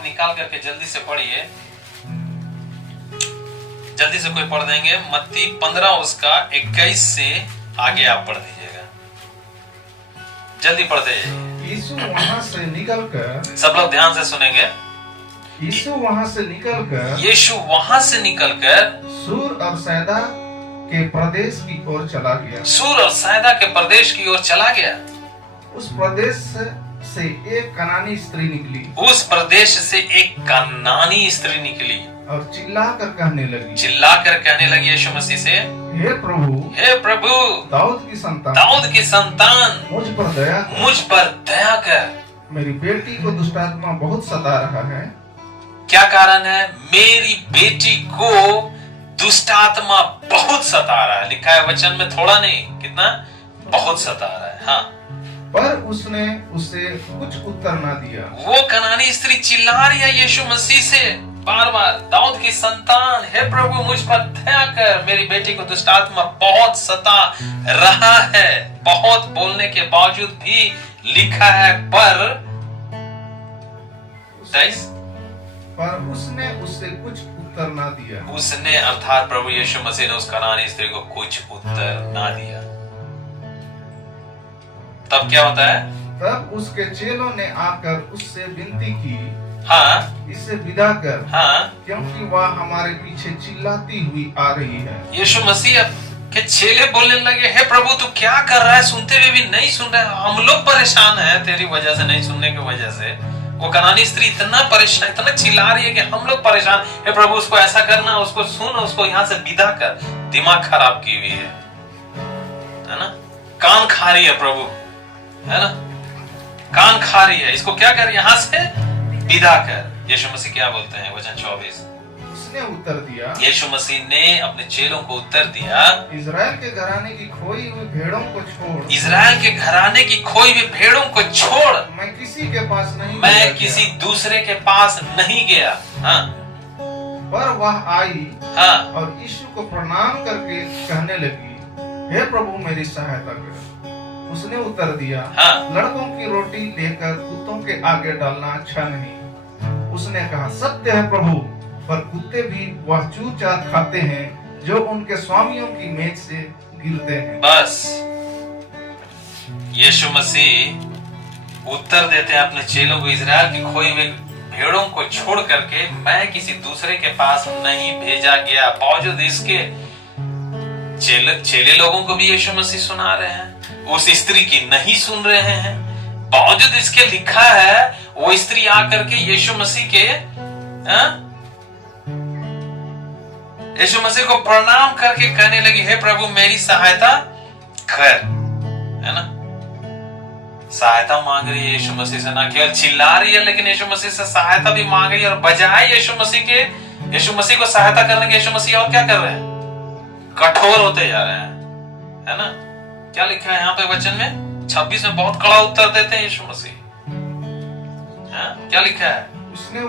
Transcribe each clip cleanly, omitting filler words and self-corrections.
आप निकाल करके जल्दी से पढ़िए, जल्दी से कोई पढ़ देंगे। मत्ती 15 उसका 21 से आगे आप पढ़ दीजिएगा, जल्दी पढ़ते जाइए। यीशु वहां से निकलकर, सब लोग ध्यान से सुनेंगे। यीशु वहां से निकलकर सूर और सैदा के प्रदेश की ओर चला गया। सूर और सैदा के प्रदेश की ओर चला गया। उस प्रदेश से एक कनानी स्त्री निकली, उस प्रदेश से एक कनानी स्त्री निकली और चिल्लाकर कहने लगी यीशु मसीह से, हे प्रभु, दाऊद की संतान, मुझ पर दया कर। मेरी बेटी को दुष्टात्मा बहुत सता रहा है। क्या कारण है? मेरी बेटी को दुष्टात्मा बहुत सता रहा है। लिखा है वचन में, थोड़ा नहीं, कितना, बहुत सता रहा है। हाँ, पर उसने उसे कुछ उत्तर ना दिया। वो कनानी स्त्री चिल्ला रही है यीशु मसीह से बार बार, दाऊद की संतान, हे प्रभु मुझ पर दया कर, मेरी बेटी को दुष्टात्मा बहुत सता रहा है। बहुत बोलने के बावजूद भी लिखा है पर उसने उसे कुछ उत्तर ना दिया। उसने अर्थात प्रभु यीशु मसीह ने उस कनानी स्त्री को कुछ उत्तर ना दिया। तब क्या होता है? तब उसके चेलों ने आकर उससे विनती की, हाँ, इसे विदा कर, हाँ, क्योंकि वह हमारे पीछे चिल्लाती हुई आ रही है। यीशु मसीह के चेले बोलने लगे, हे प्रभु तू क्या कर रहा है? सुनते हुए भी नहीं सुन रहा है, हम लोग परेशान हैं तेरी वजह से, नहीं सुनने की वजह से। वो कनानी स्त्री इतना परेशान, इतना चिल्ला रही है कि हम लोग परेशान। हे प्रभु उसको ऐसा करना, उसको सुन, उसको यहाँ से विदा कर, दिमाग खराब की हुई है ना, कान खा रही है प्रभु, है ना, कान खा रही है, इसको क्या कर, यहाँ से विदा कर। यीशु मसीह क्या बोलते हैं? वचन 24, उसने उत्तर दिया, यीशु मसीह ने अपने चेलों को उत्तर दिया, इज़राइल के घराने की खोई हुई भेड़ों को छोड़, इज़राइल के घराने की खोई हुई भेड़ों को छोड़, मैं किसी के पास नहीं, मैं किसी दूसरे के पास नहीं गया। हाँ, पर वह आई, हाँ, और यीशु को प्रणाम करके कहने लगी, हे प्रभु मेरी सहायता कर। उसने उत्तर दिया, हाँ, लड़कों की रोटी लेकर कुत्तों के आगे डालना अच्छा नहीं। उसने कहा, सत्य है प्रभु, पर कुत्ते भी वह चूर-चार खाते हैं जो उनके स्वामियों की मेज से गिरते हैं। बस यीशु मसीह उत्तर देते हैं अपने चेलों को, इज़राइल की खोई हुई भेड़ों को छोड़ करके मैं किसी दूसरे के पास नहीं भेजा गया। बावजूद इसके चेले लोगों को भी यीशु मसीह सुना रहे हैं, उस स्त्री की नहीं सुन रहे हैं। बावजूद इसके लिखा है वो स्त्री आकर के यीशु मसीह के, यीशु मसीह को प्रणाम करके कहने लगी, हे प्रभु मेरी सहायता कर, है ना, सहायता मांग रही है यीशु मसीह से, ना केवल चिल्ला रही है लेकिन यीशु मसीह से सहायता भी मांग रही है। और बजाय यीशु मसीह को सहायता करने के यीशु मसीह और क्या कर रहे हैं? कठोर होते जा रहे हैं, है ना। क्या लिखा है यहाँ पे वचन में 26 में? बहुत कड़ा उत्तर देते हैं यीशु मसीह। क्या लिखा है? उसने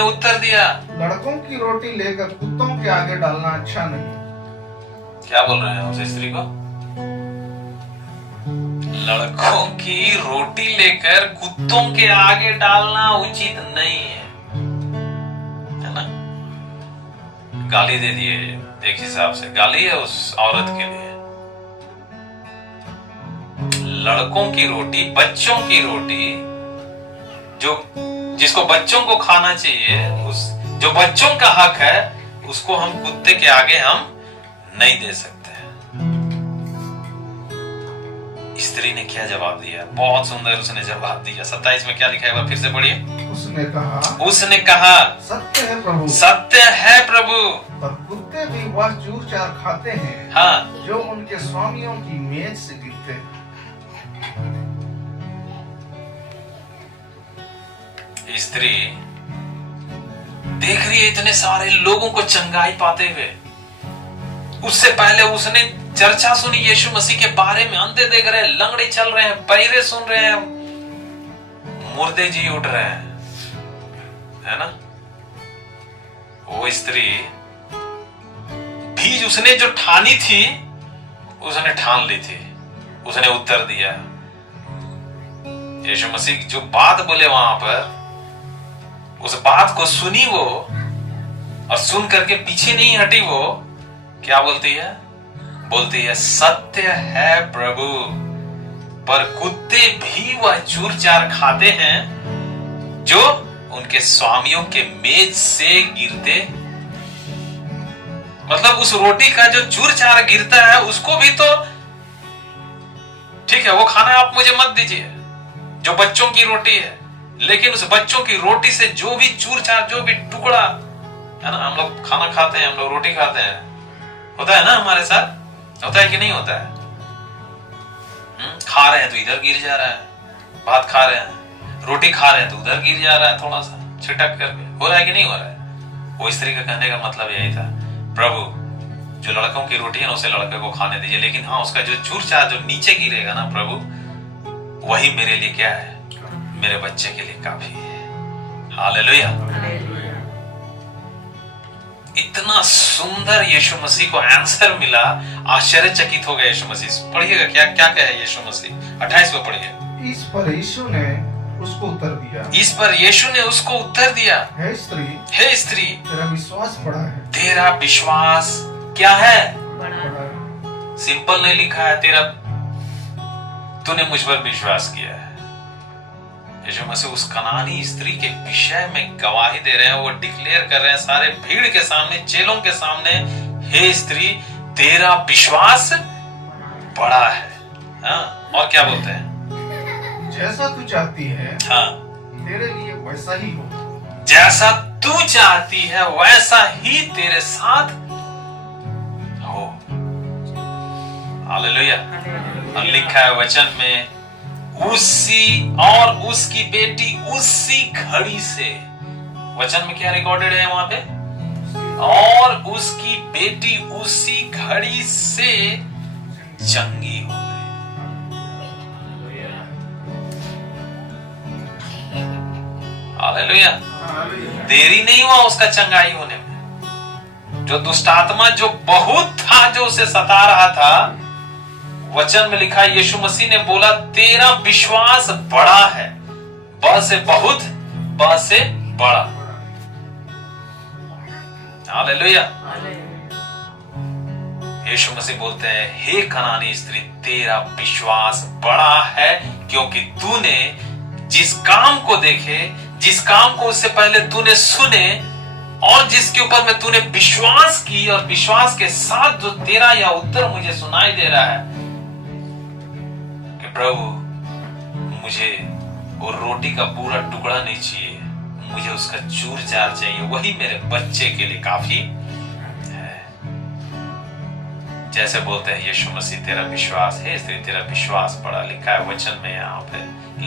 उत्तर दिया, लड़कों की रोटी लेकर कुत्तों के आगे डालना अच्छा नहीं। क्या बोल रहे हैं उस स्त्री को? लड़कों की रोटी लेकर कुत्तों के आगे डालना उचित नहीं है ना। गाली दे दिए, एक हिसाब से गाली है उस औरत के लिए। लड़कों की रोटी, बच्चों की रोटी, जिसको बच्चों को खाना चाहिए, जो बच्चों का हक है, उसको हम कुत्ते के आगे हम नहीं दे सकते। स्त्री ने क्या जवाब दिया? बहुत सुंदर उसने जवाब दिया। 27 में क्या लिखा है? फिर से पढ़िए। उसने कहा, सत्य है प्रभु, पर कुत्ते भी वह चूर-चार खाते हैं, हाँ, जो उनके स्वामियों की मेज से गिरते हैं। स्त्री देख रही है इतने सारे लोगों को चंगाई पाते हुए। उससे पहले उसने चर्चा सुनी यीशु मसीह के बारे में, अंधे देख रहे हैं, लंगड़े चल रहे हैं, बहरे सुन रहे हैं, मुर्दे जी उठ रहे हैं, है ना। वो स्त्री भी उसने जो ठानी थी, उसने ठान ली थी, उसने उत्तर दिया। यीशु मसीह जो बात बोले वहां पर, उस बात को सुनी वो, और सुन करके पीछे नहीं हटी वो, क्या बोलती है? बोलती है सत्य है प्रभु, पर कुत्ते भी वह चूर चार खाते हैं जो उनके स्वामियों के मेज से गिरते। मतलब उस रोटी का जो चूर चार गिरता है उसको भी तो ठीक है, वो खाना आप मुझे मत दीजिए जो बच्चों की रोटी है, लेकिन उस बच्चों की रोटी से जो भी चूर चार, जो भी टुकड़ा है ना, हम लोग खाना खाते हैं, हम लोग रोटी खाते हैं, होता है ना हमारे साथ, होता है कि नहीं होता है? खा रहे हैं तो इधर गिर जा रहा है, भात खा रहे हैं, रोटी खा रहे हैं तो उधर गिर जा रहा है, थोड़ा सा छिटक करके, हो रहा है कि नहीं हो रहा है? वो स्त्री का कहने का मतलब यही था, प्रभु जो लड़कों की रोटी है ना उसे लड़के को खाने दीजिए, लेकिन हाँ उसका जो चूर चार जो नीचे गिरेगा ना प्रभु, वही मेरे लिए क्या है? मेरे बच्चे के लिए काफी है। हालेलुया। इतना सुंदर यीशु मसीह को आंसर मिला, आश्चर्यचकित हो गए यीशु मसीह। पढ़िएगा क्या क्या कहे यीशु मसीह, 28वां पढ़िए। इस पर यीशु ने उसको उत्तर दिया, इस पर यीशु ने उसको उत्तर दिया, हे स्त्री, तेरा विश्वास बड़ा है। तेरा विश्वास क्या है? बड़ा है। सिंपल नहीं लिखा है तेरा, तूने मुझ पर विश्वास किया है। यीशु मसीह उस कनानी स्त्री के विषय में गवाही दे रहे हैं, वो डिक्लेयर कर रहे हैं सारे भीड़ के सामने, चेलों के सामने, हे स्त्री तेरा विश्वास बड़ा है। हाँ, और क्या बोलते हैं? जैसा तू चाहती है हाँ, तेरे लिए वैसा ही हो। जैसा तू चाहती है वैसा ही तेरे साथ हो। हालेलुया। और लिखा है वचन में, उसी और उसकी बेटी उसी घड़ी से, वचन में क्या रिकॉर्डेड है वहां पे? और उसकी बेटी उसी घड़ी से चंगी हो गई। हालेलुया। देरी नहीं हुआ उसका चंगाई होने में। जो दुष्ट आत्मा जो बहुत था, जो उसे सता रहा था, वचन में लिखा है यीशु मसीह ने बोला तेरा विश्वास बड़ा है, ब से बहुत, ब से बड़ा। हालेलुया। यीशु मसीह बोलते हैं, हे कनानी स्त्री तेरा विश्वास बड़ा है, क्योंकि तूने जिस काम को देखे, जिस काम को उससे पहले तूने सुने, और जिसके ऊपर में तूने विश्वास की, और विश्वास के साथ जो तेरा यह उत्तर मुझे सुनाई दे रहा है कि प्रभु मुझे वो रोटी का पूरा टुकड़ा नहीं चाहिए, मुझे उसका चूर चार चाहिए, वही मेरे बच्चे के लिए काफी है। जैसे बोलते हैं यीशु मसीह तेरा विश्वास है स्त्री, तेरा विश्वास बड़ा। लिखा है वचन में, यहाँ पे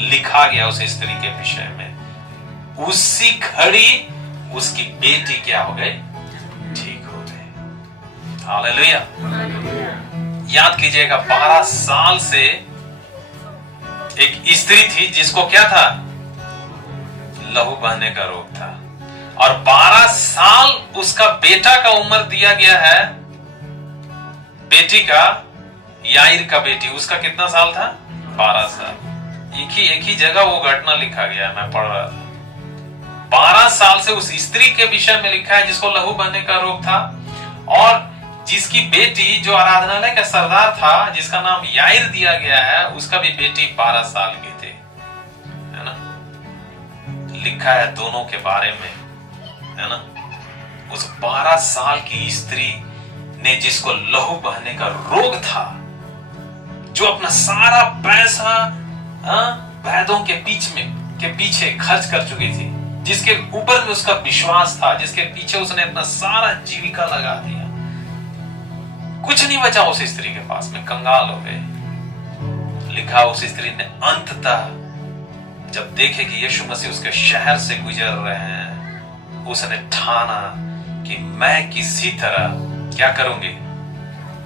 लिखा गया उस स्त्री के विषय में, उसी घड़ी उसकी बेटी क्या हो गई? ठीक हो गई। हालेलुया। याद कीजिएगा, 12 साल से एक स्त्री थी जिसको क्या था? लहू बहने का रोग था, और 12 साल उसका बेटा का उम्र दिया गया है, बेटी का, याईर का बेटी, उसका कितना साल था? 12 साल। एक ही जगह वो घटना लिखा गया, मैं पढ़ रहा था। 12 साल से उस स्त्री के विषय में लिखा है जिसको लहू बहने का रोग था, और जिसकी बेटी जो आराधनालय का सरदार था, जिसका नाम याईर दिया गया है, उसका भी बेटी 12 साल की थी, है ना? लिखा है दोनों के बारे में, है ना? उस 12 साल की स्त्री ने जिसको लहू बहने का रोग था, जो अपना सारा पैसा वैद्यों के पीछे खर्च कर चुकी थी, जिसके ऊपर में उसका विश्वास था, जिसके पीछे उसने अपना सारा जीविका लगा दिया, कुछ नहीं बचा उस स्त्री के पास में, कंगाल हो गए। लिखा उस स्त्री ने अंततः जब देखे कि यीशु मसीह उसके शहर से गुजर रहे हैं, उसने ठाना कि मैं किसी तरह क्या करूंगी?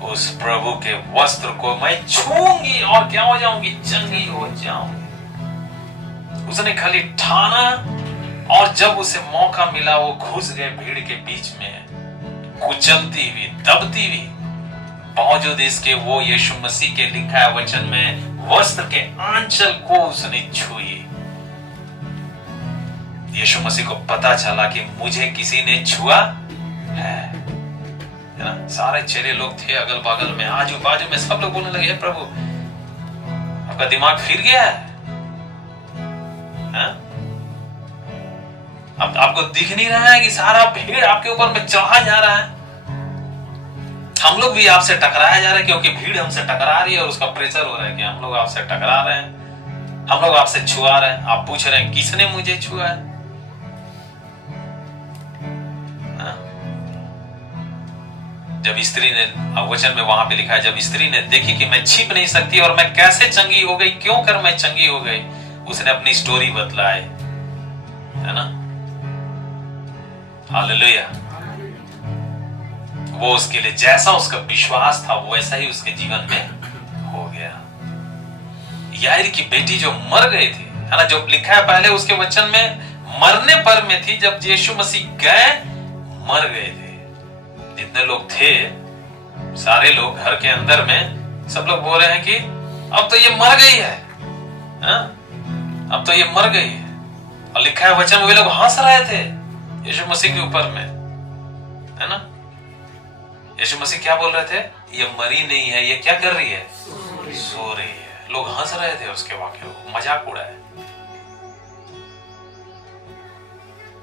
उस प्रभु के वस्त्र को मैं छूंगी और क्या हो जाऊंगी? चंगी हो जाऊंगी। उसने खाली ठाना, और जब उसे मौका मिला वो घुस गए भीड़ के बीच में, कुचलती हुई, दबती हुई, बावजूद इसके वो यीशु मसीह के लिखा है वचन में, वस्त्र के आंचल को उसने छुई। यीशु मसीह को पता चला कि मुझे किसी ने छुआ है ना। सारे चेले लोग थे अगल बगल में, आजू बाजू में, सब लोग बोलने लगे, हे प्रभु आपका दिमाग फिर गया है? अब आपको दिख नहीं रहा है कि सारा भीड़ आपके ऊपर में चढ़ा जा रहा है? हम लोग भी आपसे टकराया जा रहा है क्योंकि भीड़ हमसे टकरा रही है और उसका प्रेशर हो रहा है कि हम लोग आपसे टकरा रहे हैं, हम लोग आपसे छुआ रहे हैं। आप पूछ रहे हैं किसने मुझे छुआ है? जब स्त्री ने, वचन में वहां पे लिखा है, जब स्त्री ने देखी कि मैं छिप नहीं सकती और मैं कैसे चंगी हो गई, क्यों कर मैं चंगी हो गई, उसने अपनी स्टोरी बतलाई, है ना। हालेलुया। वो उसके लिए जैसा उसका विश्वास था वैसा ही उसके जीवन में हो गया। याईर की बेटी जो मर गई थी, है ना, जो लिखा है पहले उसके वचन में मरने पर में थी, जब यीशु मसीह गए मर गए थे। जितने लोग थे, सारे लोग घर के अंदर में, सब लोग बोल रहे हैं कि अब तो ये मर गई है, अब तो ये मर गई है। और लिखा है वचन में वे लोग हंस रहे थे यीशु मसीह के ऊपर में, है ना। यीशु मसीह क्या बोल रहे थे? ये मरी नहीं है, ये क्या कर रही है? सो रही है। लोग हंस रहे थे उसके वाक्य को, मजाक उड़ाए।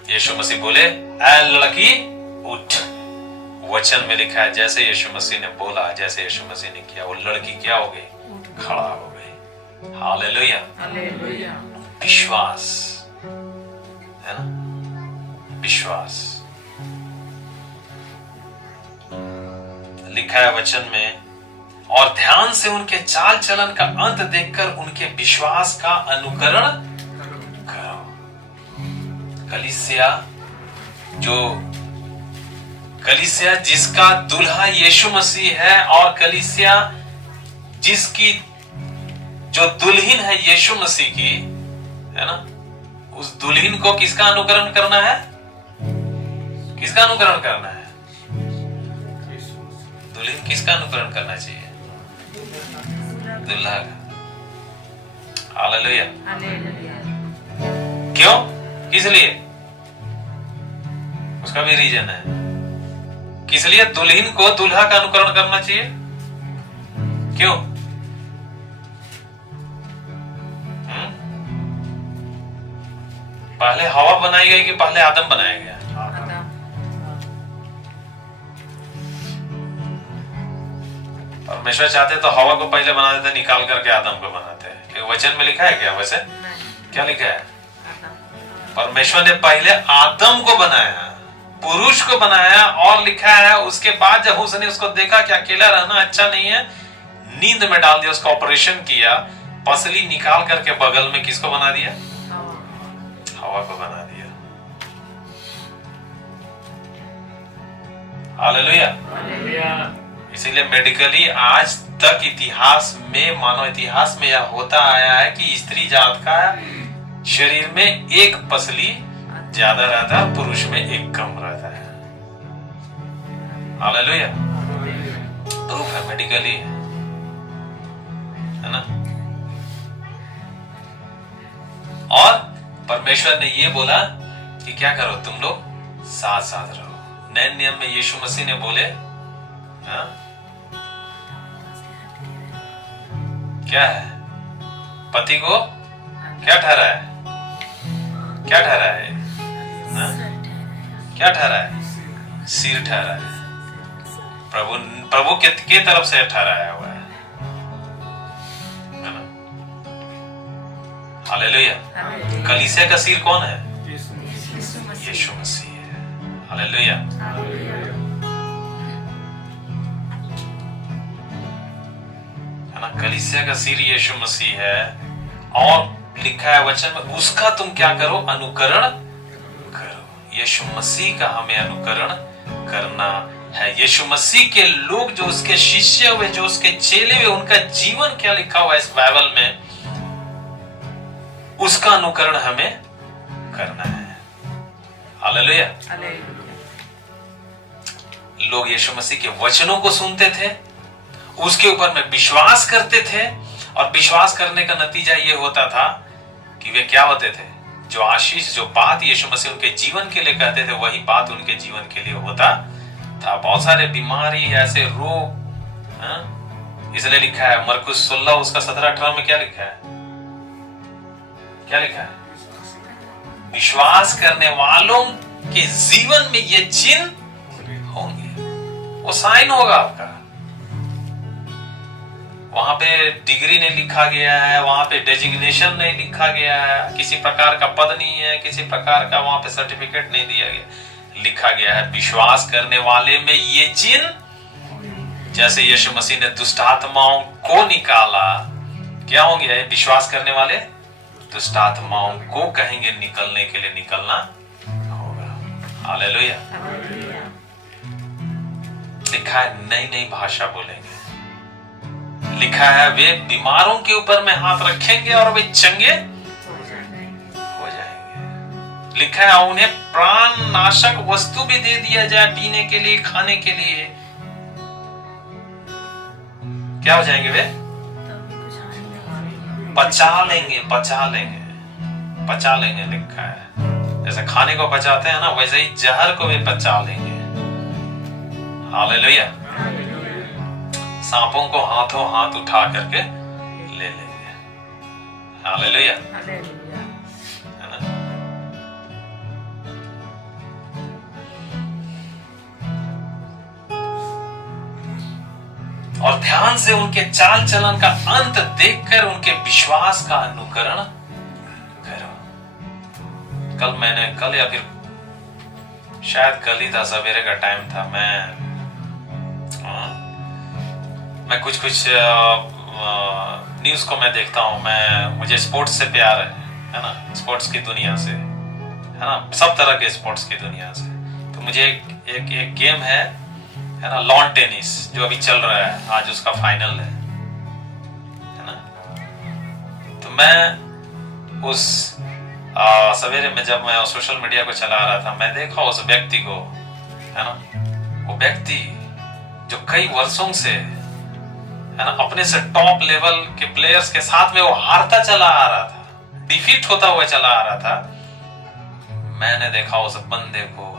यीशु मसीह बोले, ऐ लड़की उठ। वचन में लिखा है जैसे यीशु मसीह ने बोला, जैसे यीशु मसीह ने किया, वो लड़की क्या हो गई? खड़ा हो गई। हालेलुया। विश्वास, है ना, विश्वास। लिखा है वचन में, और ध्यान से उनके चाल चलन का अंत देखकर उनके विश्वास का अनुकरण करो। कलीसिया जिसका दूल्हा यीशु मसीह है, और कलीसिया जिसकी जो दुल्हन है यीशु मसीह की, है ना, उस दुल्हन को किसका अनुकरण करना है? किसका अनुकरण करना है? दुल्हन किसका अनुकरण करना चाहिए? दूल्हा का। हालेलुया। क्यों? किस लिए? उसका भी रीजन है। किस लिए दुल्हन को दूल्हा का अनुकरण करना चाहिए? क्यों? पहले हवा बनाई गई कि पहले आदम बनाया गया? परमेश्वर चाहते तो हवा को पहले बना देते, निकाल करके आदम को बनाते हैं। लेकिन वचन में लिखा है क्या? वैसे क्या लिखा है? परमेश्वर ने पहले आदम को बनाया, पुरुष को बनाया, और लिखा है उसके बाद जब उसने उसको देखा कि अकेला रहना अच्छा नहीं है, नींद में डाल दिया, उसका ऑपरेशन किया, पसली निकाल करके बगल में किसको बना दिया? हवा को बना दिया। हालेलुया। इसीलिए मेडिकली आज तक इतिहास में, मानव इतिहास में यह होता आया है कि स्त्री जात का शरीर में एक पसली ज्यादा रहता है, पुरुष में एक कम रहता है। हालेलुया। प्रूफ है मेडिकली, है ना। और परमेश्वर ने ये बोला कि क्या करो, तुम लोग साथ साथ रहो। नए नियम में यीशु मसीह ने बोले, क्या है? पति को क्या ठहरा है? क्या ठहरा है? क्या ठहरा है? सिर ठहरा है। प्रभु के तरफ से ठहराया हुआ है ना। हालेलुया। कलीसिया का सिर कौन है? यीशु मसीह है। हालेलुया। है ना, कलीसिया का सिर यीशु मसीह है, और लिखा है वचन में, उसका तुम क्या करो? अनुकरण करो। यीशु मसीह का हमें अनुकरण करना है। यीशु मसीह के लोग जो उसके शिष्य हुए, जो उसके चेले हुए, उनका जीवन क्या लिखा हुआ है इस बाइबल में, उसका अनुकरण हमें करना है। हालेलुया। लोग यीशु मसीह के वचनों को सुनते थे, उसके ऊपर में विश्वास करते थे, और विश्वास करने का नतीजा ये होता था कि वे क्या होते थे? जो आशीष, जो बात यीशु मसीह उनके जीवन के लिए कहते थे, वही बात उनके जीवन के लिए होता था। बहुत सारे बीमारी, ऐसे रोग, इसलिए लिखा है मरकुस 16 उसका 17-18 में क्या लिखा है? क्या लिखा है? विश्वास करने वालों के जीवन में ये चिन्ह होंगे, वो साइन होगा आपका। वहां पे डिग्री नहीं लिखा गया है, वहां पे डेजिग्नेशन नहीं लिखा गया है, किसी प्रकार का पद नहीं है, किसी प्रकार का वहां पे सर्टिफिकेट नहीं दिया गया, लिखा गया है विश्वास करने वाले में ये चिन्ह। जैसे यीशु मसीह ने दुष्ट आत्माओं को निकाला, क्या होंगे? विश्वास करने वाले दुष्ट आत्माओं को कहेंगे निकलने के लिए निकलना होगा। हालेलुया। लिखा है नई नई भाषा बोलेंगे, लिखा है वे बीमारों के ऊपर में हाथ रखेंगे और वे चंगे हो जाएंगे। लिखा है उन्हें प्राण नाशक वस्तु भी दे दिया जाए पीने के लिए, खाने के लिए। क्या हो जाएंगे वे? पचा लेंगे, पचा लेंगे, पचा लेंगे। लिखा है जैसे खाने को पचाते हैं ना, वैसे ही जहर को भी पचा लेंगे। हालेलुया। सांपों को हाथों हाथ उठा करके ले लेंगे। हालेलुया, है ना? और ध्यान से उनके चाल चलन का अंत देखकर उनके विश्वास का अनुकरण करो। कल या फिर शायद कल ही था, सवेरे का टाइम था, मैं कुछ न्यूज को मैं देखता हूँ। मुझे स्पोर्ट्स से प्यार है ना, स्पोर्ट्स की दुनिया से, है ना, सब तरह के स्पोर्ट्स की दुनिया से। तो मुझे एक गेम है ना, लॉन टेनिस, जो अभी चल रहा है, आज उसका फाइनल है ना। तो मैं उस सवेरे में जब मैं सोशल मीडिया को चला रहा था, मैं देखा उस व्यक्ति को, है ना, वो व्यक्ति जो कई वर्षों से, है ना, अपने से टॉप लेवल के प्लेयर्स के साथ में वो हारता चला आ रहा था, डिफीट होता हुआ चला आ रहा था। मैंने देखा उस बंदे को,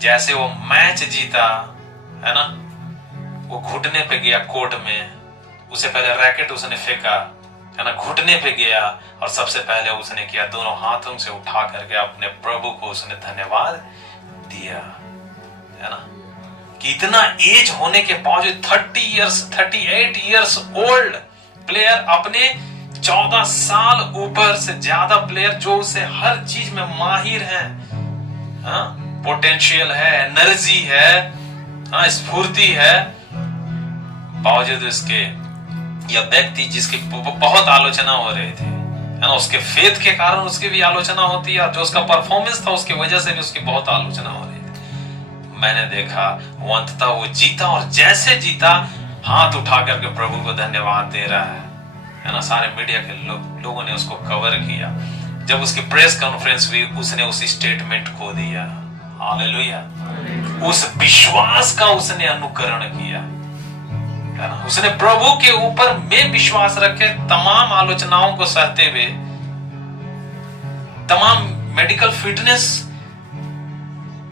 जैसे वो मैच जीता, है ना, वो घुटने पे गया कोर्ट में, उसे पहले रैकेट उसने फेंका, है ना, घुटने पे गया और सबसे पहले उसने किया, दोनों हाथों से उठा करके अपने प्रभु को उसने धन्यवाद दिया, है ना। कि इतना एज होने के बावजूद 38 इयर्स ओल्ड प्लेयर, अपने 14 साल ऊपर से ज्यादा प्लेयर जो उसे हर चीज में माहिर है, पोटेंशियल है, एनर्जी है, स्फूर्ति है, बावजूद इसके यह व्यक्ति जिसकी बहुत आलोचना हो रही थी, है ना, उसके फेथ के कारण उसकी भी आलोचना होती है, और जो उसका परफॉर्मेंस था उसकी वजह से भी उसकी बहुत आलोचना हो रही थी। मैंने देखा वो अंततः वो जीता, और जैसे जीता हाथ उठा करके प्रभु को धन्यवाद दे रहा है ना। सारे मीडिया के लोगों ने उसको कवर किया। जब उसकी प्रेस कॉन्फ्रेंस हुई, उसने उस स्टेटमेंट को दिया। हालेलुया। उस विश्वास का उसने अनुकरण किया, है ना। उसने प्रभु के ऊपर में विश्वास रखे, तमाम आलोचनाओं को सहते हुए, तमाम मेडिकल फिटनेस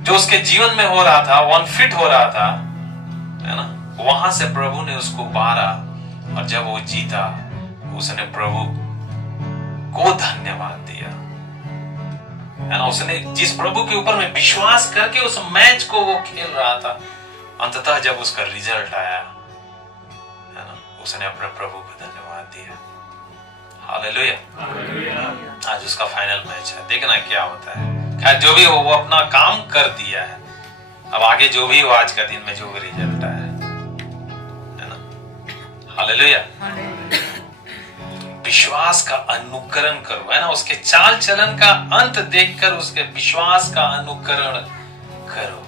जो उसके जीवन में हो रहा था, वो अनफिट हो रहा था, है ना, वहां से प्रभु ने उसको उबारा, और जब वो जीता, उसने प्रभु को धन्यवाद दिया, है ना। उसने जिस प्रभु के ऊपर में विश्वास करके उस मैच को वो खेल रहा था, अंततः जब उसका रिजल्ट आया, है ना, उसने अपने प्रभु को धन्यवाद दिया। हालेलुया। आज उसका फाइनल मैच है, देखना क्या होता है। खैर जो भी हो, वो अपना काम कर दिया है। अब आगे जो भी हो, आज का दिन में जो भी रिजल्ट आया, है ना। हालेलुया। विश्वास का अनुकरण करो, है ना, उसके चाल चलन का अंत देखकर उसके विश्वास का अनुकरण करो।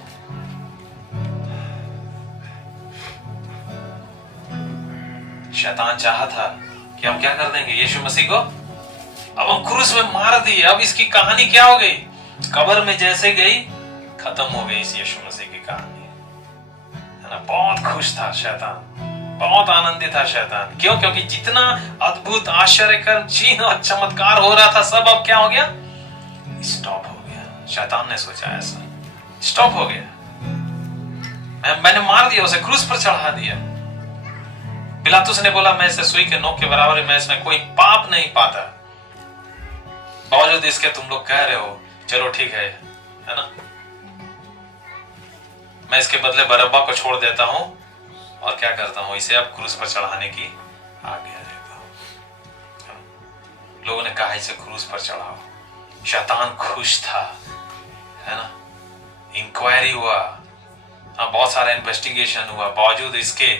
शैतान चाहा था कि हम क्या कर देंगे यीशु मसीह को, अब हम क्रूस में मार दिए, अब इसकी कहानी क्या हो गई, कब्र में जैसे गई, खत्म हो गई इस यीशु मसीह की कहानी, है ना। बहुत खुश था शैतान, बहुत आनंदित था शैतान। क्यों? क्योंकि जितना अद्भुत आश्चर्यकर चिन्ह और चमत्कार हो रहा था, सब अब क्या हो गया, स्टॉप हो गया। शैतान ने सोचा ऐसा, स्टॉप हो गया, मैंने मार दिया उसे, क्रूस पर चढ़ा दिया। पिलातुस ने बोला मैं इसे सुई के नोक के बराबर, मैं इसमें कोई पाप नहीं पाता, बावजूद इसके तुम लोग कह रहे हो चलो ठीक है ना, मैं इसके बदले बरअब्बा को छोड़ देता हूं और क्या करता हूं, इसे अब क्रूस पर चढ़ाने की आज्ञा देता हूं। लोगों ने कहा इसे क्रूस पर चढ़ाओ। शैतान खुश था, है ना। इंक्वायरी हुआ, बहुत सारा इन्वेस्टिगेशन हुआ, बावजूद इसके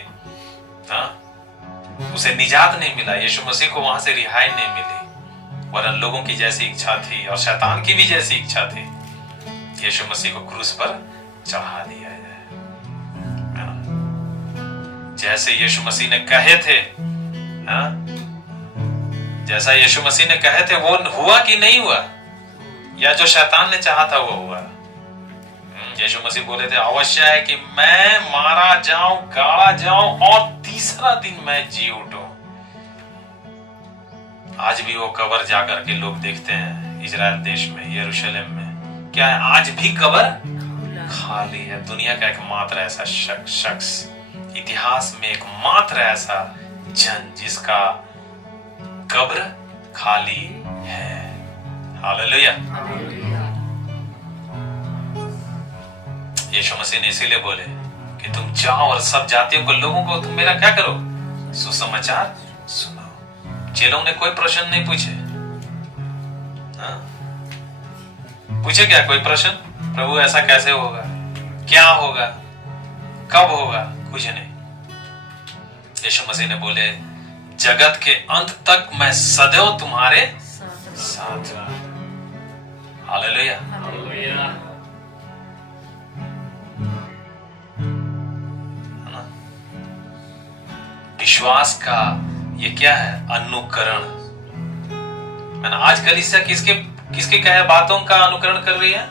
उसे निजात नहीं मिला, यीशु मसीह को वहां से रिहाई नहीं मिली, वरन लोगों की जैसी इच्छा थी और शैतान की भी जैसी इच्छा थी, यीशु मसीह को क्रूस पर चढ़ा दिया जाए, है ना। जैसे यीशु मसीह ने कहे थे, जैसा यीशु मसीह ने कहे थे वो हुआ कि नहीं हुआ, या जो शैतान ने चाहा था वो हुआ। यीशु मसीह बोले थे अवश्य है कि मैं मारा जाऊं, गाड़ा जाऊं और तीसरा दिन मैं जी उठूं। आज भी वो कब्र जाकर के लोग देखते हैं इजराइल देश में, यरूशलेम में, क्या है आज भी कब्र खाली है। दुनिया का एकमात्र ऐसा शख्स, इतिहास में एकमात्र ऐसा जन जिसका कब्र खाली है। हालेलुया। यीशु मसीह ने इसीलिए बोले कि तुम जाओ और सब जातियों को, लोगों को तुम मेरा क्या करो, सुसमाचार सुनाओ। चेलों ने कोई प्रश्न नहीं पूछे, पूछे क्या कोई प्रश्न, प्रभु ऐसा कैसे होगा, क्या होगा, कब होगा, कुछ नहीं। यीशु मसीह ने बोले जगत के अंत तक मैं सदैव तुम्हारे साथ हूं। हालेलुया। विश्वास का ये क्या है, अनुकरण, है ना। आज कलीसिया किसके कहे बातों का अनुकरण कर रही है,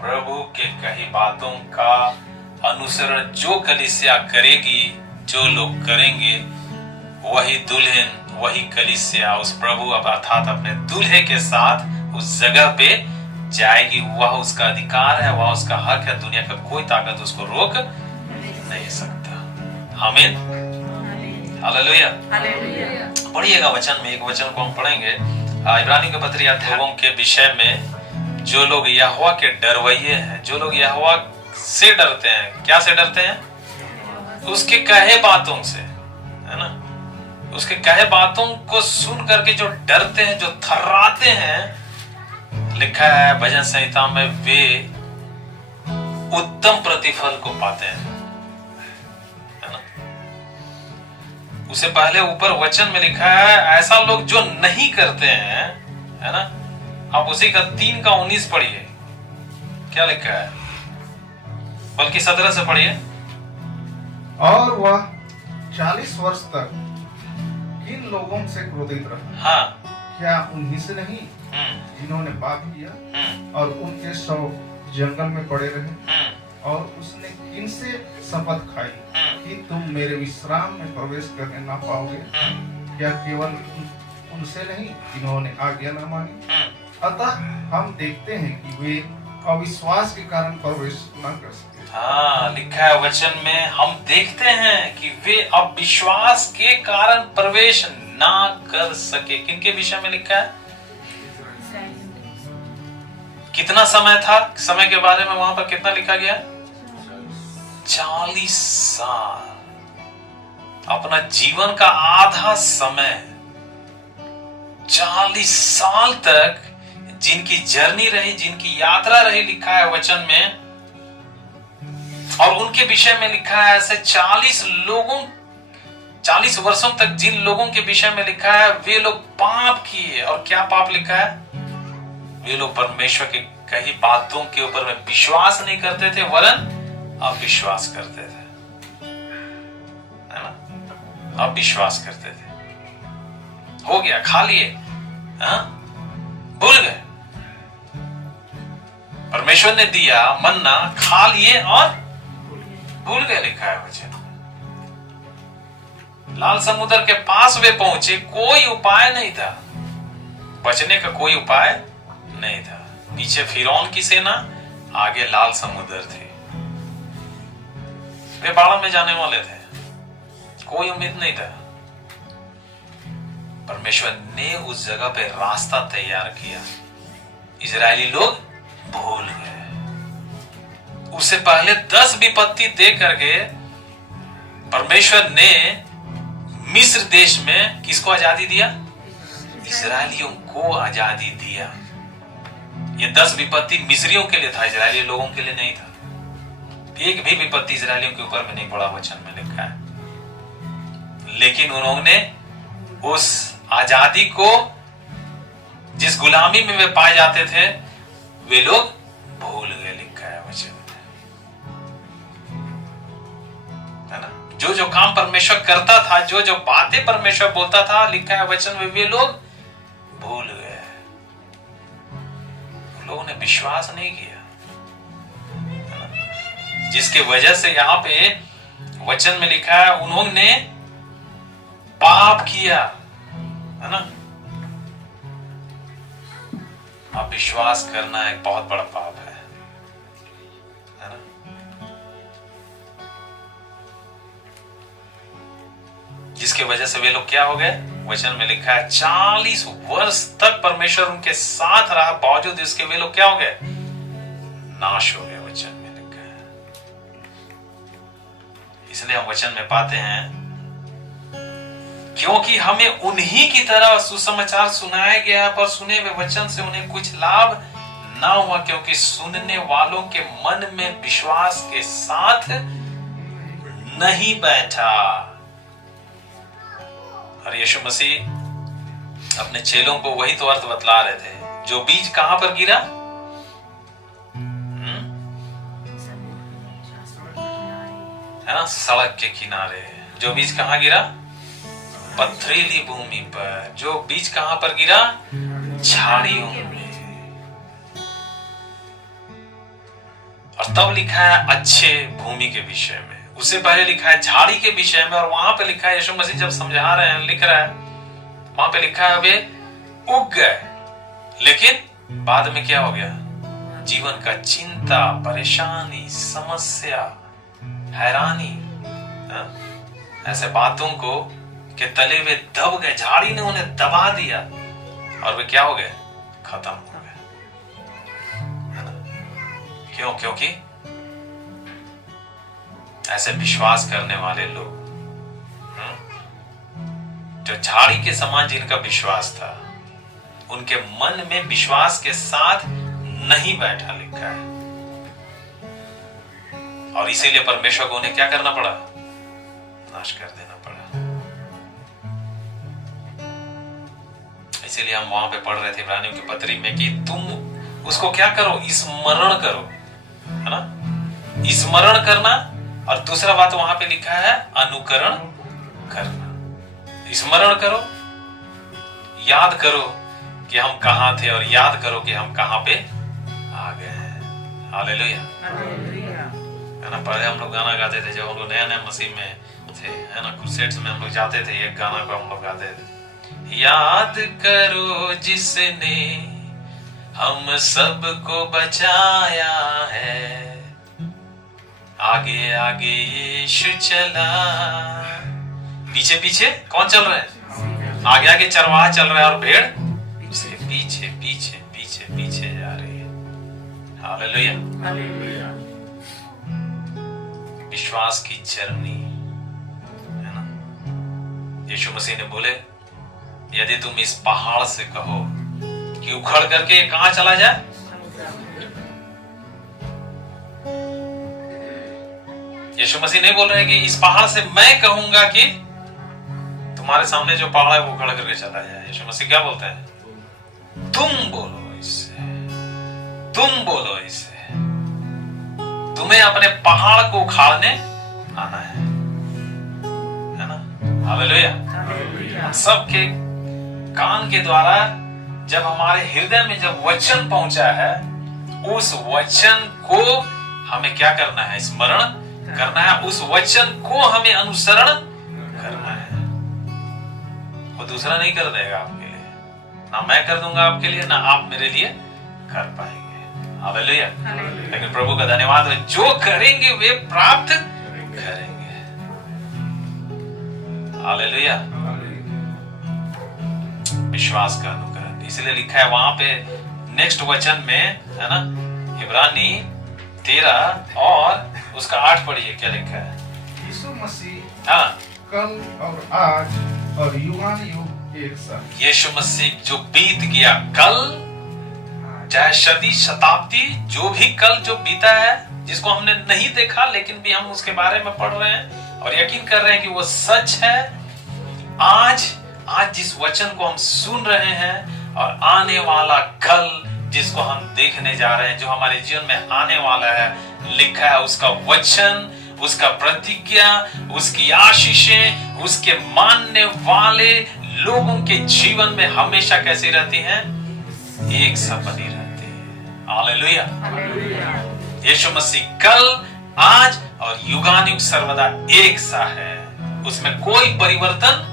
प्रभु के कही बातों का अनुसरण जो कलीसिया करेगी, जो लोग करेंगे, वही दुल्हन, वही कलीसिया उस प्रभु अर्थात अपने दूल्हे के साथ उस जगह पे जाएगी। वह उसका अधिकार है, वह उसका हक है, दुनिया का कोई ताकत उसको रोक नहीं सकता। आमीन, हालेलुया। पढ़िएगा वचन में, एक वचन को हम पढ़ेंगे इब्रानी के पत्री लोगों के विषय में, जो लोग यहोवा के डरवैये हैं, जो लोग यहोवा से डरते हैं। क्या से डरते हैं, उसके कहे बातों से, है ना। उसके कहे बातों को सुन करके जो डरते हैं, जो थर्राते हैं, लिखा है भजन संहिता में, वे उत्तम प्रतिफल को पाते हैं, है ना। उसे पहले ऊपर वचन में लिखा है ऐसा लोग जो नहीं करते हैं, है ना। आप उसी का 3:19 पढ़िए, क्या लिखा है, बल्कि 17 से पढ़िए। और वह 40 वर्ष तक किन लोगों से क्रोधित रहा, हाँ, क्या उन्हीं से नहीं जिन्होंने पाप किया और उनके शव जंगल में पड़े रहे। और उसने किन से शपथ खाई कि तुम मेरे विश्राम में प्रवेश करने ना पाओगे, क्या केवल उनसे नहीं जिन्होंने आज्ञा न मानी। अतः हम देखते हैं कि वे अविश्वास के कारण प्रवेश न कर सके। हाँ, लिखा है वचन में, हम देखते हैं कि वे अविश्वास के कारण प्रवेश ना कर सके। किनके विषय में लिखा है, कितना समय था, समय के बारे में वहां पर कितना लिखा गया, 40 साल, अपना जीवन का आधा समय, 40 साल तक जिनकी जर्नी रही, जिनकी यात्रा रही, लिखा है वचन में। और उनके विषय में लिखा है ऐसे 40 वर्षों तक जिन लोगों के विषय में लिखा है, वे लोग पाप किए। और क्या पाप लिखा है, वे लोग परमेश्वर की कही बातों के ऊपर में विश्वास नहीं करते थे, वरन अविश्वास करते थे, है ना। अविश्वास करते थे। हो गया, खा लिए, भूल गए, परमेश्वर ने दिया मन्ना, खा लिए और भूल गए, लिखा है वचन। लाल समुद्र के पास वे पहुंचे, कोई उपाय नहीं था, बचने का कोई उपाय नहीं था। पीछे फिरौन की सेना, आगे लाल समुद्र थी। वे बाढ़ में जाने वाले थे, कोई उम्मीद नहीं था। परमेश्वर ने उस जगह पे रास्ता तैयार किया। इजरायली लोग भूल गए। उससे पहले 10 विपत्ति दे करके परमेश्वर ने मिस्र देश में किसको आजादी दिया? इजरायलियों को आजादी दिया। ये 10 विपत्ति मिस्रियों के लिए था, इजरायली लोगों के लिए नहीं था। एक भी विपत्ति इजरायलियों के ऊपर में नहीं पड़ा, वचन में लिखा है। लेकिन उन्होंने उस आजादी को, जिस गुलामी में वे पाए जाते थे, वे लोग भूल गए, लिखा है वचन में, है ना। जो जो काम परमेश्वर करता था, जो जो बातें परमेश्वर बोलता था, लिखा है वचन में, वे लोग भूल गए। लोगों ने विश्वास नहीं किया, जिसके वजह से यहां पे वचन में लिखा है उन्होंने पाप किया, है ना। अब विश्वास करना एक बहुत बड़ा पाप है ना। जिसके वजह से वे लोग क्या हो गए? वचन में लिखा है 40 वर्ष तक परमेश्वर उनके साथ रहा, बावजूद इसके वे लोग क्या हो गए? नाश हो गए, वचन में लिखा है। इसलिए हम वचन में पाते हैं, क्योंकि हमें उन्हीं की तरह सुसमाचार सुनाया गया, पर सुने हुए वचन से उन्हें कुछ लाभ ना हुआ, क्योंकि सुनने वालों के मन में विश्वास के साथ नहीं बैठा। और यीशु मसीह अपने चेलों को वही तो अर्थ बतला रहे थे। जो बीज कहां पर गिरा? है ना, सड़क के किनारे। जो बीज कहां गिरा? पथरीली भूमि पर। जो बीज कहां पर गिरा? झाड़ियों में। और तब लिखा है अच्छे भूमि के विषय में, उससे पहले लिखा है झाड़ी के विषय में, और वहां पे लिखा है, यीशु मसीह जब समझा रहे हैं, लिख रहा है, वहां पे लिखा है वे उग गए, लेकिन बाद में क्या हो गया? जीवन का चिंता, परेशानी, समस्या, हैरानी, ऐसे बातों को के तले वे दब गए। झाड़ी ने उन्हें दबा दिया और वे क्या हो गए? खत्म हो गए, है ना। क्यों? क्योंकि ऐसे विश्वास करने वाले लोग, जो झाड़ी के समान जिनका विश्वास था, उनके मन में विश्वास के साथ नहीं बैठा, लिखा है। और इसीलिए परमेश्वर को उन्हें क्या करना पड़ा? नाश कर देना पड़ा। इसीलिए हम वहां पे पढ़ रहे थे इब्रानियों की पत्री में कि तुम उसको क्या करो? स्मरण करो, है ना। स्मरण करना, और दूसरा बात वहां पे लिखा है अनुकरण करना। स्मरण करो, याद करो कि हम कहां थे, और याद करो कि हम कहां पे आ गए हैं। हालेलुया, है ना। पहले हम लोग गाना गाते थे जब हम लोग नया नया मसीह में थे, है ना। क्रूसेड्स में हम लोग जाते थे, एक गाना को हम लोग गाते थे, याद करो जिसने हम सबको बचाया है, आगे आगे यीशु चला। पीछे पीछे कौन चल रहा है? आगे आगे चरवाहा चल रहा है, और भेड़ उसके पीछे पीछे पीछे पीछे जा रही है। हालेलुया, विश्वास की जर्नी, है ना। यीशु मसीह ने बोले, यदि तुम इस पहाड़ से कहो कि उखड़ करके कहां चला जाए, यीशु मसीह नहीं बोल रहे कि इस पहाड़ से मैं कहूंगा कि तुम्हारे सामने जो पहाड़ है वो उखड़ करके चला जाए। यीशु मसीह क्या बोलते हैं? तुम बोलो इससे, तुम बोलो इससे, तुम्हें अपने पहाड़ को उखाड़ने आना है ना। हालेलुया। सबके कान के द्वारा जब हमारे हृदय में जब वचन पहुंचा है, उस वचन को हमें क्या करना है? स्मरण करना है। उस वचन को हमें अनुसरण करना है। वो दूसरा नहीं कर देगा आपके लिए, ना मैं कर दूंगा आपके लिए, ना आप मेरे लिए कर पाएंगे। हालेलुया। लेकिन प्रभु का धन्यवाद है, जो करेंगे वे प्राप्त करेंगे। हालेलुया। विश्वास का अनुग्रह, इसलिए लिखा है वहां पे नेक्स्ट वचन में, है ना, इब्रानी 13 और उसका 8 पढ़िए, क्या लिखा है? यीशु मसीह हाँ, कल और आज और युगान युग एक साथ। यीशु मसीह जो बीत गया कल, चाहे सदी शताब्दी, जो भी कल जो बीता है, जिसको हमने नहीं देखा लेकिन भी हम उसके बारे में पढ़ रहे हैं और यकीन कर रहे हैं कि वो सच है। आज जिस वचन को हम सुन रहे हैं और आने वाला कल जिसको हम देखने जा रहे हैं, जो हमारे जीवन में आने वाला है, लिखा है उसका वचन, उसका प्रतिज्ञा, उसकी आशीषें, उसके मानने वाले लोगों के जीवन में हमेशा कैसी रहती हैं? एक सा बनी रहती है। हालेलुया। यीशु मसीह कल, आज और युगानुयुग सर्वदा एक सा है, उसमें कोई परिवर्तन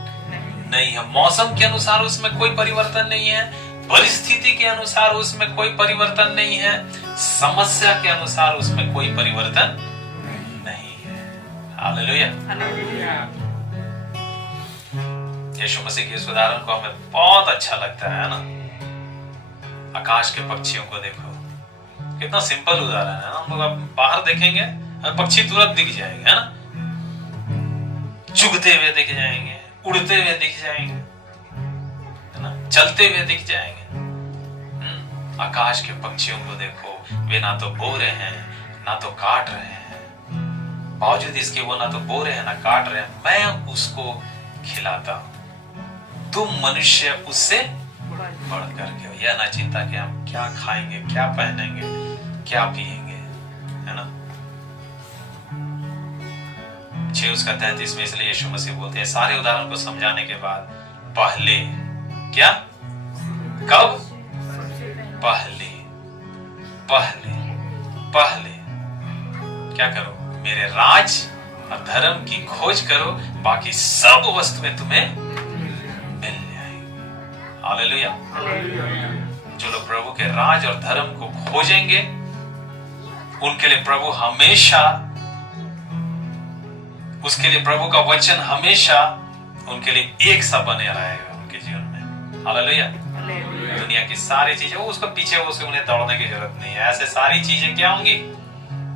नहीं है। मौसम के अनुसार उसमें कोई परिवर्तन नहीं है, परिस्थिति के अनुसार उसमें कोई परिवर्तन नहीं है, समस्या के अनुसार उसमें कोई परिवर्तन नहीं है। हालेलुया। यीशु मसीह के इस उदाहरण को हमें बहुत अच्छा लगता है ना। आकाश के पक्षियों को देखो, कितना सिंपल उदाहरण है ना। हम लोग अब बाहर देखेंगे, हमें पक्षी तुरंत दिख जाएंगे, है ना, चुगते हुए दिख जाएंगे, उड़ते हुए दिख जाएंगे, है ना, चलते हुए दिख जाएंगे। आकाश के पक्षियों को देखो, वे ना तो बो रहे हैं ना तो काट रहे हैं, बावजूद इसके वो ना तो बो रहे हैं ना काट रहे हैं, मैं उसको खिलाता हूं। तुम मनुष्य उससे बढ़ करके हो। यह ना चिंता कि हम क्या खाएंगे, क्या पहनेंगे, क्या पिएंगे, है ना। 6 उसका 33 में इसलिए यीशु मसीह बोलते हैं, सारे उदाहरण को समझाने के बाद, पहले क्या, कब, पहले पहले पहले क्या करो? मेरे राज और धर्म की खोज करो, बाकी सब वस्तुएं तुम्हें मिल जाएंगी। हालेलुया। जो लोग प्रभु के राज और धर्म को खोजेंगे, उनके लिए प्रभु हमेशा, उसके लिए प्रभु का वचन हमेशा उनके लिए एक सा बने रहेगा उनके जीवन में। हालेलुया। दुनिया की सारी चीजें, वो उसको पीछे, उसको उन्हें दौड़ने की जरूरत नहीं है। ऐसे सारी चीजें क्या होंगी?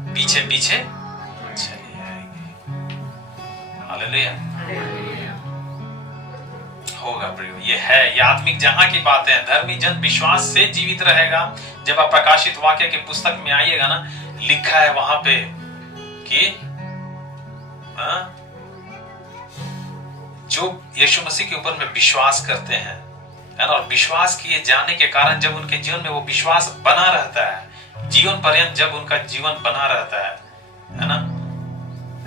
पीछे पीछे चली आएंगी। हालेलुया। होगा प्रभु, ये है, ये आत्मिक जहां की बातें हैं। धर्मी जन विश्वास से जीवित रहेगा। जब आप प्रकाशित वाक्य की पुस्तक में आइएगा ना, लिखा है वहां पे कि जो यीशु मसीह के ऊपर में विश्वास करते हैं, है ना, और विश्वास किए जाने के कारण जब उनके जीवन में वो विश्वास बना रहता है, जीवन पर्यंत जब उनका जीवन बना रहता है ना,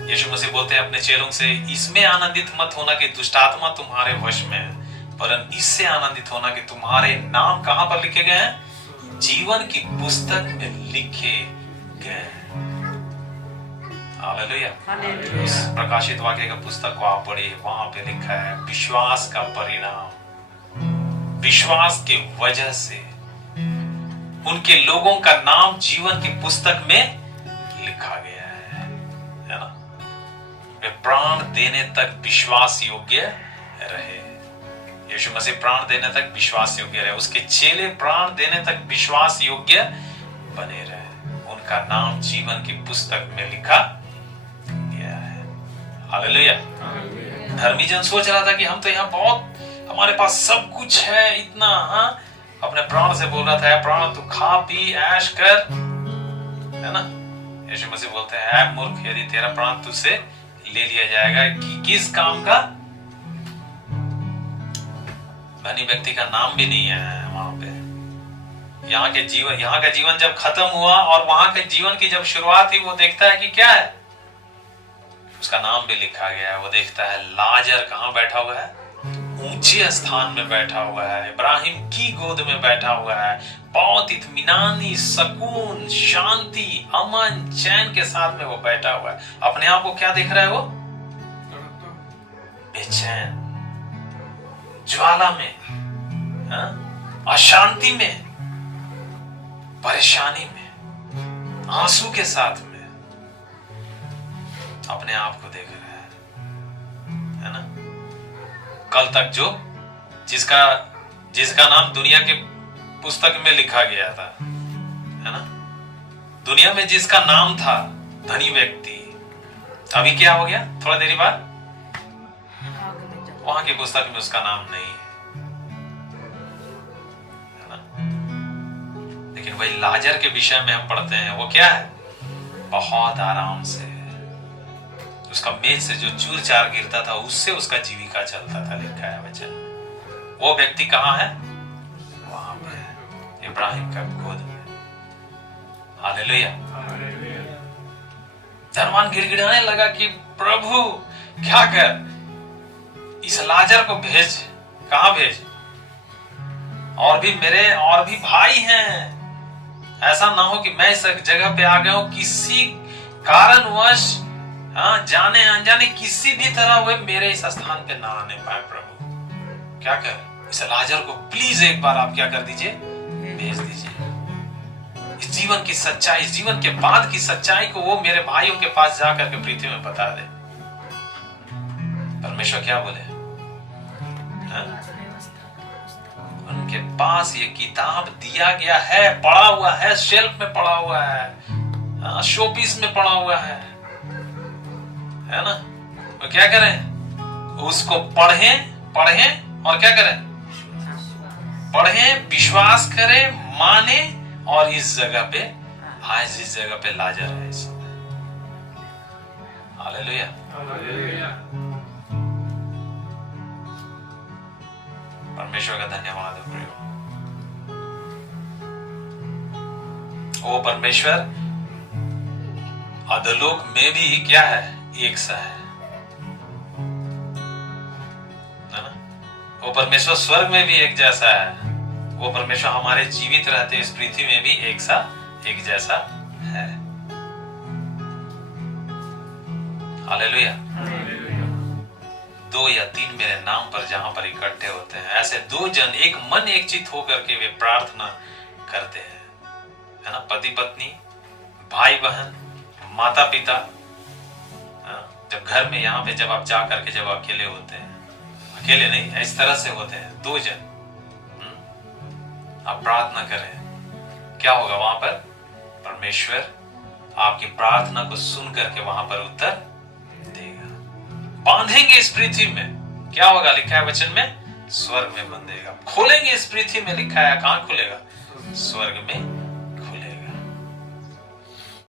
यीशु मसीह बोलते हैं अपने चेलों से, इसमें आनंदित मत होना कि दुष्टात्मा तुम्हारे वश में है, परंतु इससे आनंदित होना कि तुम्हारे नाम कहां पर लिखे गए हैं? जीवन की पुस्तक में लिखे गए। हालेलुया। उस प्रकाशित वाक्य का पुस्तक को आप पढ़िए, वहां पे लिखा है विश्वास का परिणाम। विश्वास के वजह से उनके लोगों का नाम जीवन की पुस्तक में लिखा गया है ना। वे प्राण देने तक विश्वास योग्य रहे। यीशु मसीह प्राण देने तक विश्वास योग्य रहे, उसके चेले प्राण देने तक विश्वास योग्य बने रहे। उनका नाम जीवन की पुस्तक में लिखा गया है। हालेलुया। धर्मी जन सोच रहा था कि हम तो यहाँ बहुत, हमारे पास सब कुछ है इतना, हाँ, अपने प्राण से बोल रहा था, प्राण तू खा पी ऐश कर, है ना। यीशु मसीह बोलते हैं, ऐ मूर्ख, यदि तेरा प्राण तुझसे ले लिया जाएगा कि किस काम का? धनी व्यक्ति का नाम भी नहीं है वहां पे। यहाँ का जीवन जब खत्म हुआ और वहां के जीवन की जब शुरुआत हुई, वो देखता है कि क्या है, उसका नाम भी लिखा गया है। वो देखता है लाजर कहां बैठा हुआ है? ऊंचे स्थान में बैठा हुआ है, इब्राहिम की गोद में बैठा हुआ है, बहुत इत्मीनानी, सुकून, शांति, अमन, चैन के साथ में वो बैठा हुआ है। अपने आप को क्या देख रहा है? वो बेचैन, ज्वाला में, अशांति में, परेशानी में, आंसू के साथ में अपने आप को देख रहा है ना। कल तक जिसका नाम दुनिया के पुस्तक में लिखा गया था, है ना, दुनिया में जिसका नाम था धनी व्यक्ति, अभी क्या हो गया? थोड़ा देरी बाद वहां की पुस्तक में उसका नाम नहीं है ना। लेकिन वही लाजर के विषय में हम पढ़ते हैं, वो क्या है? बहुत आराम से उसका मेज से जो चूर चार गिरता था उससे उसका जीविका चलता था, लिखा है वचन। वो व्यक्ति कहां है? वहां पे इब्राहिम का गोद में। हालेलुया। धनवान गिड़गिड़ाने लगा कि प्रभु क्या कर, इस लाजर को भेज। कहां भेज? और भी भाई हैं। ऐसा ना हो कि मैं इस जगह पे आ गया हूं किसी कारणवश, जाने अनजाने किसी भी तरह वे मेरे इस स्थान पे ना आने पाए। प्रभु क्या कर, इस लाजर को प्लीज एक बार आप क्या कर दीजिए, भेज दीजिए। इस जीवन की सच्चाई, इस जीवन के बाद की सच्चाई को वो मेरे भाइयों के पास जाकर के पृथ्वी में बता दे। परमेश्वर क्या बोले? उनके पास ये किताब दिया गया है, पड़ा हुआ है, शेल्फ में पड़ा हुआ है, शोपीस में पड़ा हुआ है ना। तो क्या करें? उसको पढ़ें और क्या करें? पढ़ें, विश्वास करें, माने, और इस जगह पे, आज इस जगह पे लाजर है इस समय। हालेलुया। परमेश्वर का धन्यवाद है प्रियो। वो परमेश्वर अधोलोक में भी क्या है? एक सा है ना। वो परमेश्वर स्वर्ग में भी एक जैसा है। वो परमेश्वर हमारे जीवित रहते इस पृथ्वी में भी एक जैसा है। हालेलुया। 2 या 3 मेरे नाम पर जहां पर इकट्ठे होते हैं, ऐसे 2 जन एक मन एक चित होकर के वे प्रार्थना करते हैं, है ना। पति पत्नी, भाई बहन, माता पिता, जब घर में यहाँ पे जब आप जा करके जब अकेले होते हैं, अकेले नहीं, इस तरह से होते हैं 2 जन, आप प्रार्थना करें, क्या होगा वहां पर? परमेश्वर आपकी प्रार्थना को सुन करके वहां पर उत्तर देगा। बांधेंगे इस पृथ्वी में, क्या होगा? लिखा है वचन में, स्वर्ग में बंधेगा। खोलेंगे इस पृथ्वी में, लिखा है कहां खुलेगा? स्वर्ग में